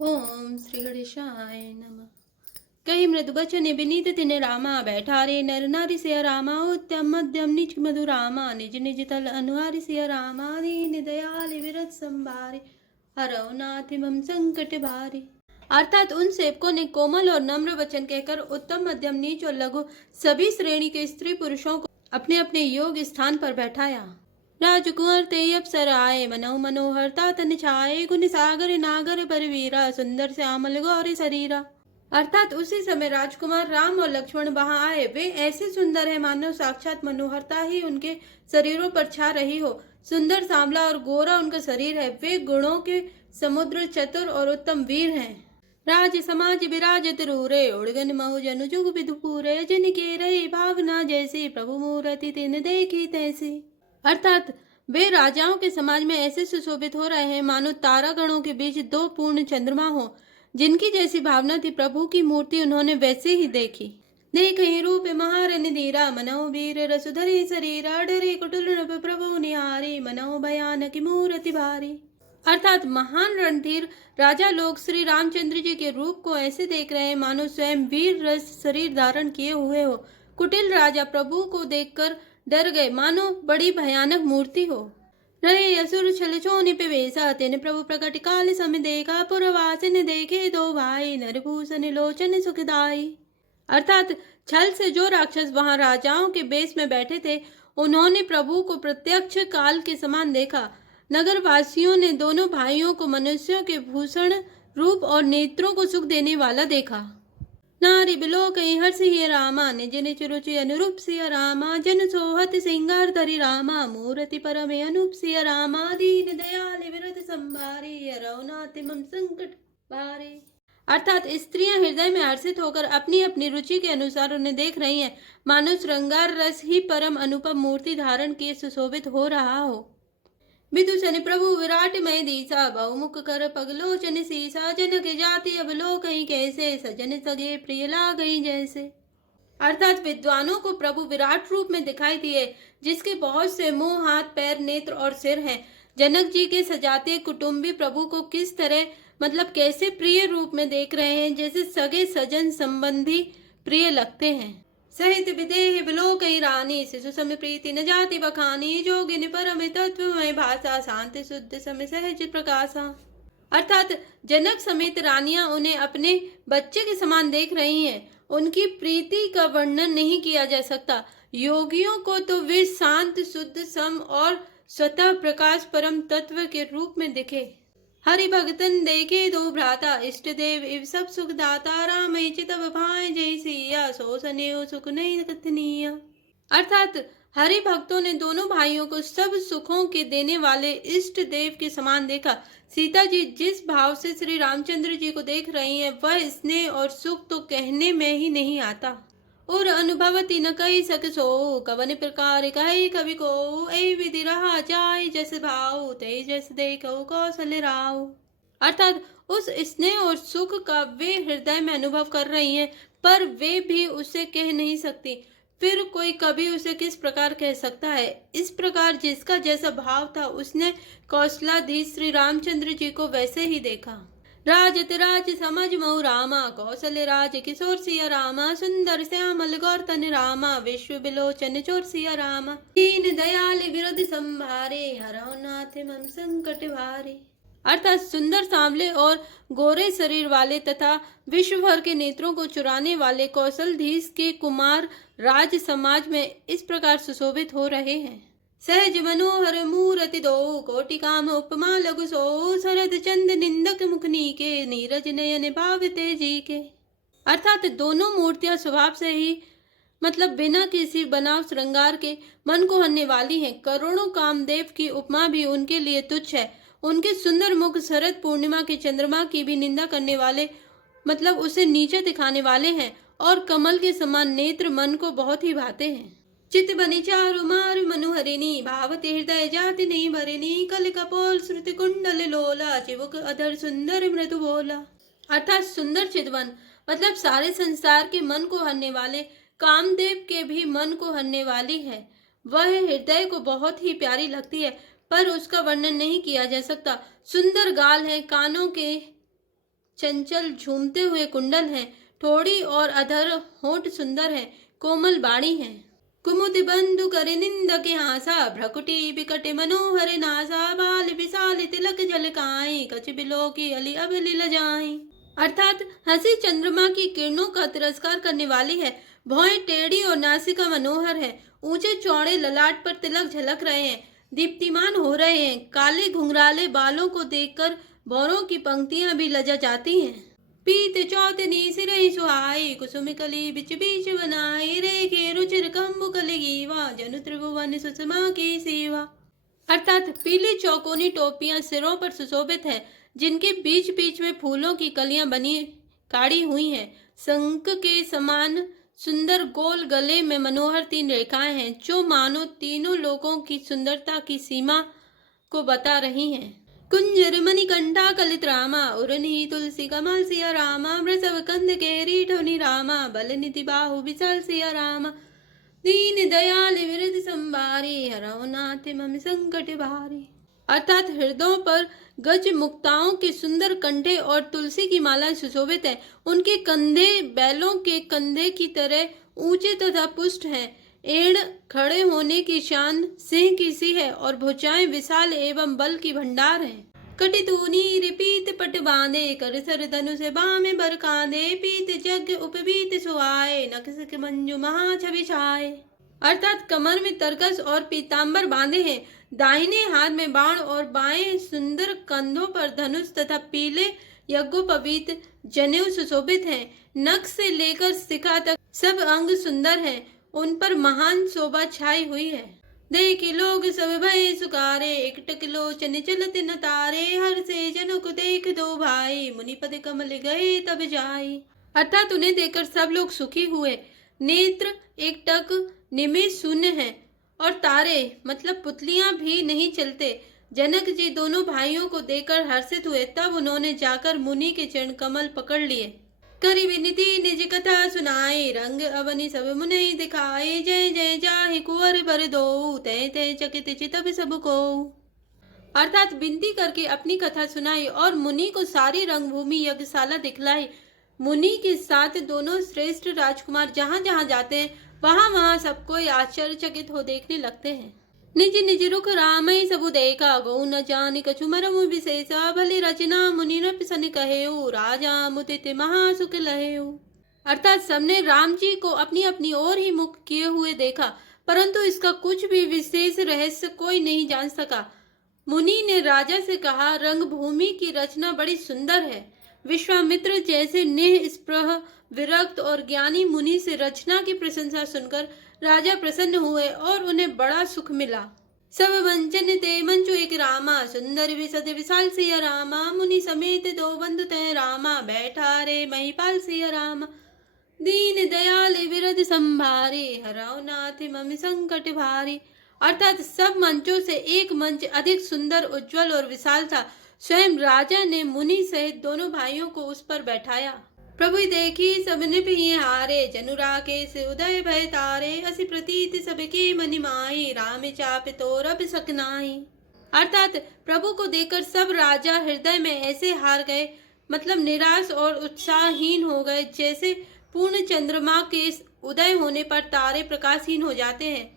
ओम श्री गणेशाय नमः। कही मृदु बचन विनीत तिन रामा, बैठा रे नर नारी सिया रामा, उत्तम मध्यम निज मधु रामा, निज निज तल अनुहारी सिया रामा, दीन दयाल विरत संभारे, हरौ नाथ मम संकट भारे। अर्थात उन सेवकों ने कोमल और नम्र वचन कहकर उत्तम मध्यम नीच और लघु सभी श्रेणी के स्त्री पुरुषों को अपने अपने योग स्थान पर बैठाया। राजकुंवर ते अप्सर आए, मनोह मनोहरता तन छाए, गुण सागर नागर बरवीरा, सुंदर श्यामल गौरी शरीरा। अर्थात उसी समय राजकुमार राम और लक्ष्मण वहां आए। वे ऐसे सुंदर है मानो साक्षात मनोहरता ही उनके शरीरों पर छा रही हो। सुंदर सांवला और गोरा उनका शरीर है। वे गुणों के समुद्र, चतुर और उत्तम वीर हैं। राज समाज विराजत रूरे, उड़गन महु जनु जुग विदुपूरे, जिनके रही भावना जैसी, प्रभु मूर्ति तिन देखी तैसी। अर्थात वे राजाओं के समाज में ऐसे सुशोभित हो रहे हैं मानो तारा गणों के बीच दो पूर्ण चंद्रमा हो। जिनकी जैसी भावना थी, प्रभु की मूर्ति उन्होंने वैसे ही देखी। देखहि रूप महारन धीरा, मनोह वीर रसुधरी शरीरा, डरे कुटिल नभ प्रभु निहारी, मनोह भयानक मूर्ति भारी। अर्थात महान रणधीर राजा लोग श्री रामचंद्र जी के रूप को ऐसे देख रहे हैं मानो स्वयं वीर रस शरीर धारण किए हुए हो। कुटिल राजा प्रभु को देखकर डर गए मानो बड़ी भयानक मूर्ति हो। रहे असुर छल छोनि पे वेसा, तेन प्रभु प्रकट काल सम देखा, पुरवासिन देखे दो भाई, नरभूषण लोचन सुखदाई। अर्थात छल से जो राक्षस वहां राजाओं के बेस में बैठे थे, उन्होंने प्रभु को प्रत्यक्ष काल के समान देखा। नगर वासियों ने दोनों भाइयों को मनुष्यों के भूषण रूप और नेत्रों को सुख देने वाला देखा। नारी बिलो कहीं हर्ष ही रामा, निज निज रुचि अनुरूप सिया रामा, जन सोहत सिंगार धरि रामा, मूर्ति परमे अनूप सिया रामा, दीन दयाल विरत संभारे, रघुनाथ मम संकट भारे। अर्थात स्त्रियां हृदय में हर्षित होकर अपनी अपनी रुचि के अनुसार उन्हें देख रही हैं मानो श्रृंगार रस ही परम अनुपम मूर्ति धारण किए सुशोभित हो रहा हो। विदुषन प्रभु विराट मय दीसा, बहुमुख कर पगलोचन सीसा, जनक जाति अब लो कहीं कैसे, सजन सगे प्रिय लागई जैसे। अर्थात विद्वानों को प्रभु विराट रूप में दिखाई दिए, जिसके बहुत से मुंह, हाथ, पैर, नेत्र और सिर हैं। जनक जी के सजाते कुटुंबी प्रभु को किस तरह मतलब कैसे प्रिय रूप में देख रहे हैं, जैसे सगे सजन संबंधी प्रिय लगते हैं। सहित विदेह बिलोक रानी, शिशु सम प्रीति न जाति बखानी, जोगिन परम तत्वमय भाषा, शांति शुद्ध समय सहज प्रकाशा। अर्थात जनक समेत रानियां उन्हें अपने बच्चे के समान देख रही हैं। उनकी प्रीति का वर्णन नहीं किया जा सकता। योगियों को तो वे शांत, शुद्ध, सम और स्वतः प्रकाश परम तत्व के रूप में दिखे। हरि भगतन देखे दो भ्राता, इष्ट देव इव सब सुख दाता, राम चितव भाई जय सिया, सो सनेव सुख नहीं कथनीय। अर्थात हरि भक्तों ने दोनों भाइयों को सब सुखों के देने वाले इष्ट देव के समान देखा। सीता जी जिस भाव से श्री रामचंद्र जी को देख रही हैं, वह स्नेह और सुख तो कहने में ही नहीं आता। और अनुभवती न कही सक सो, कवन प्रकार कहे कवि को, ऐ विधि रहा जाय जस भाव, ते जस देखो कौशल राव। अर्थात उस स्नेह और सुख का वे हृदय में अनुभव कर रही हैं, पर वे भी उसे कह नहीं सकती। फिर कोई कभी उसे किस प्रकार कह सकता है। इस प्रकार जिसका जैसा भाव था, उसने कौशलाधीश श्री रामचंद्र जी को वैसे ही देखा। राजत राज समझ मऊ रामा, कौशल राज किशोर सिया रामा, सुंदर श्यामल गौर तन रामा, विश्व बिलोचन चोर सिया रामा, दीन दयाल विरुद्ध संभारे, हरौ नाथ मम संकट भारे। अर्थात सुंदर सांवले और गोरे शरीर वाले तथा विश्व भर के नेत्रों को चुराने वाले कौशलधीश के कुमार राज समाज में इस प्रकार सुशोभित हो रहे हैं। सहज मनोहर मूरति दो, कोटि काम उपमा लघु सो, शरद चंद निंदक मुखनी के, नीरज नयन भावते जी के। अर्थात दोनों मूर्तियां स्वभाव से ही मतलब बिना किसी बनाव श्रृंगार के मन को हरने वाली हैं। करोड़ों कामदेव की उपमा भी उनके लिए तुच्छ है। उनके सुंदर मुख शरद पूर्णिमा के चंद्रमा की भी निंदा करने वाले मतलब उसे नीचे दिखाने वाले हैं, और कमल के समान नेत्र मन को बहुत ही भाते हैं। चित बनी चारु मारु मनुहरिणी, भावते हृदय जाति नहीं भरिणी, कल कपोल श्रुति कुंडल लोला, चिबुक अधर सुंदर मृदु बोला। अर्थात सुंदर चितवन मतलब सारे संसार के मन को हरने वाले, कामदेव के भी मन को हरने वाली है। वह हृदय को बहुत ही प्यारी लगती है, पर उसका वर्णन नहीं किया जा सकता। सुंदर गाल है, कानों के चंचल झूमते हुए कुंडल हैं, ठोड़ी और अधर होठ सुंदर है, कोमल बाणी है। कुमुद बंधु करे निंदक हासा, भ्रकुटी बिकट मनोहर नासा, बाल विशाल तिलक झलकाए, कछ बिलो की अली अबली लजाए। अर्थात हंसी चंद्रमा की किरणों का तिरस्कार करने वाली है, भौहें टेढ़ी और नासिका मनोहर है, ऊंचे चौड़े ललाट पर तिलक झलक रहे हैं, दीप्तिमान हो रहे हैं। काले घुंघराले बालों को देखकर भौरों की पंक्तियां भी लजा जाती हैं। पीत चौतनी सिरहि सुहाई, कुसुम कली बिच बीच बनाई, रेखे रुचिर कंबु कलि गीवा, जनु त्रिभुवन सुषमा की सेवा। अर्थात पीली चौकोनी टोपियां सिरों पर सुशोभित है, जिनके बीच बीच में फूलों की कलियां बनी काढ़ी हुई हैं। शंख के समान सुंदर गोल गले में मनोहर 3 रेखाएं हैं, जो मानो तीनों लोगों की सुंदरता की सीमा को बता रही हैं। कुंजर मणिकंठा कलित रामा, उरनी तुलसी कमल सिया रामा, वृषभ कंद केरी ठोनी रामा, बल निधि बाहु विशाल सिया रामा, दीन दयाल विरध संभारी, हरौ नाथ मम संकट भारी। अर्थात हृदयों पर गज मुक्ताओं के सुंदर कंठे और तुलसी की माला सुशोभित है। उनके कंधे बैलों के कंधे की तरह ऊंचे तथा पुष्ट हैं। एड़ खड़े होने की शान सिंह की सी है और भुजाएं विशाल एवं बल की भंडार हैं। कटितूनी रिपीत पट बांधे, कर सर धनु से बामे बर कांधे, पीत जग उपवीत सुहाए, नक्स के मंजू महा छवि छाए। अर्थात कमर में तरकस और पीतांबर बांधे हैं, दाहिने हाथ में बाण और बाएं सुंदर कंधों पर धनुष तथा पीले यज्ञोपवीत जनेऊ सुशोभित हैं। नख से लेकर शिखा तक सब अंग सुंदर हैं, उन पर महान शोभा छाई हुई है। देख लोग सब भय सुकारे, एकटक लोचन चलत न तारे, हर से जनों को देख दो भाई, मुनिपद कमल गए तब जाई। अर्थात उन्हें देखकर सब लोग सुखी हुए। नेत्र एकटक निमेष शून्य है और तारे मतलब पुतलियां भी नहीं चलते। जनक जी दोनों भाइयों को देखकर हर्षित हुए, तब उन्होंने जाकर मुनि के चरण कमल पकड़ लिए। करी विनीति निज कथा सुनाए, रंग अवनि सब मुनि दिखाए, जय जय जाहि कुंवर बर दो, तय तय चकित चितब सबको। अर्थात विनती करके अपनी कथा सुनाई और मुनि को सारी रंगभूमि यज्ञशाला दिखलाई। मुनि के साथ दोनों श्रेष्ठ राजकुमार जहाँ जहाँ जाते हैं वहाँ वहाँ सबको आश्चर्यचकित हो देखने लगते हैं। निज निज रुख रामई सबु देखा, गौ न जानि कछु मरमु विशेषा, भली रचना मुनि नृप सन कहेऊ, राजा मुदित महासुख लहेऊ। अर्थात सबने राम जी को अपनी अपनी ओर ही मुख किए हुए देखा, परंतु इसका कुछ भी विशेष रहस्य कोई नहीं जान सका। मुनि ने राजा से कहा, रंगभूमि की रचना बड़ी सुंदर है। विश्वामित्र जैसे निःस्पृह विरक्त और ज्ञानी मुनि से रचना की प्रशंसा सुनकर राजा प्रसन्न हुए और उन्हें बड़ा सुख मिला। सब वंचन ते मंचु एक रामा, सुंदर विशद विशाल सिया रामा, मुनि समेत 2 बंधु तय रामा, बैठा रे महिपाल सिया रामा, दीन दयाल विरध संभारे, हरौ नाथ मम संकट भारी। अर्थात सब मंचों से एक मंच अधिक सुंदर, उज्जवल और विशाल था। स्वयं राजा ने मुनि सहित दोनों भाइयों को उस पर बैठाया। प्रभु देखी सबने भी हारे, जनु राकेश उदय भय तारे, असी प्रतीत सबके मनि माई, राम चाप तो रब सकनाई। अर्थात प्रभु को देखकर सब राजा हृदय में ऐसे हार गए, मतलब निराश और उत्साहहीन हो गए, जैसे पूर्ण चंद्रमा के उदय होने पर तारे प्रकाशहीन हो जाते हैं।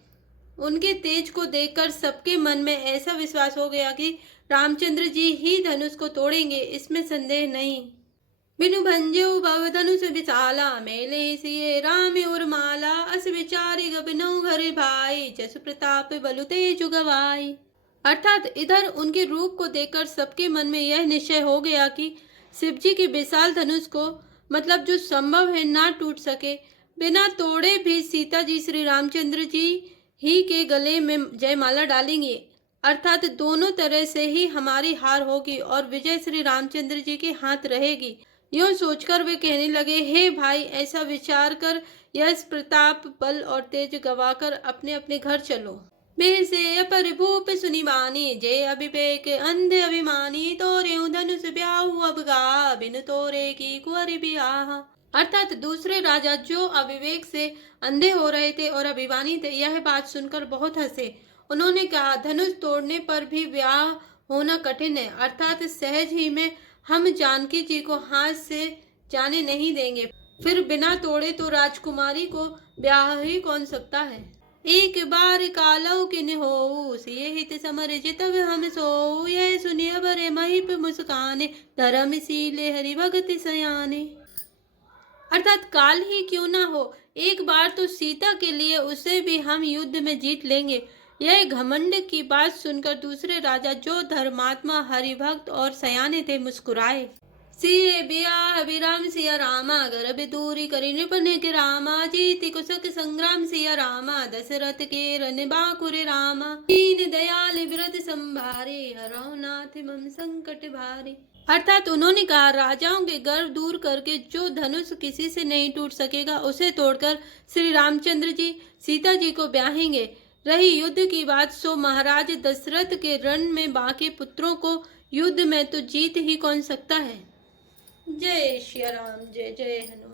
उनके तेज को देखकर सबके मन में ऐसा विश्वास हो गया कि रामचंद्र जी ही धनुष को तोड़ेंगे, इसमें संदेह नहीं। बिनु भंजो भव धनुष विशाला, मेले सिए राम और माला, अस विचारे गबनौ घर भाई, जस प्रताप बलु तेज गवाई। अर्थात इधर उनके रूप को देखकर सबके मन में यह निश्चय हो गया कि शिवजी के विशाल धनुष को, मतलब जो संभव है ना टूट सके, बिना तोड़े भी सीता जी श्री रामचंद्र जी ही के गले में जयमाला डालेंगे। अर्थात दोनों तरह से ही हमारी हार होगी और विजय श्री रामचंद्र जी के हाथ रहेगी। यूं सोचकर वे कहने लगे, हे भाई, ऐसा विचार कर यश प्रताप बल और तेज गवाकर अपने अपने घर चलो। बेसे अपर भूप सुनि बानी, जय अभिवेक अंध अभिमानी, तोरे धनुष ब्याहु अब गा, बिन तोरे की कुंवर ब्याह। अर्थात दूसरे राजा जो अविवेक से अंधे हो रहे थे और अभिमानी थे, यह बात सुनकर बहुत हंसे। उन्होंने कहा, धनुष तोड़ने पर भी ब्याह होना कठिन है, अर्थात सहज ही में हम जानकी जी को हाथ से जाने नहीं देंगे। फिर बिना तोड़े तो राजकुमारी को ब्याह ही कौन सकता है। एक बार कालौ किन होऊ, सिय हित समर जितव हम सोऊ। यह सुनिय बरे महिप मुस्काने, धर्मशीले हरि भगति सयाने। अर्थात काल ही क्यों ना हो, एक बार तो सीता के लिए उसे भी हम युद्ध में जीत लेंगे। यह घमंड की बात सुनकर दूसरे राजा जो धर्मात्मा हरिभक्त और सयाने थे मुस्कुराए। सिए बियाह विराम सिया रामा, गर्भ दूरी करि निपने के रामा। जीति कुशक संग्राम सिया रामा, दशरथ के रन बाकुरे रामा। दीन दयाल व्रत संभारे, हरौ नाथ मम संकट भारे। अर्थात उन्होंने कहा, राजाओं के गर्व दूर करके जो धनुष किसी से नहीं टूट सकेगा उसे तोड़कर श्री रामचंद्र जी सीता जी को ब्याहेंगे। रही युद्ध की बात, सो महाराज दशरथ के रण में बाकी पुत्रों को युद्ध में तो जीत ही कौन सकता है। जय श्री राम, जय जय हनुमान।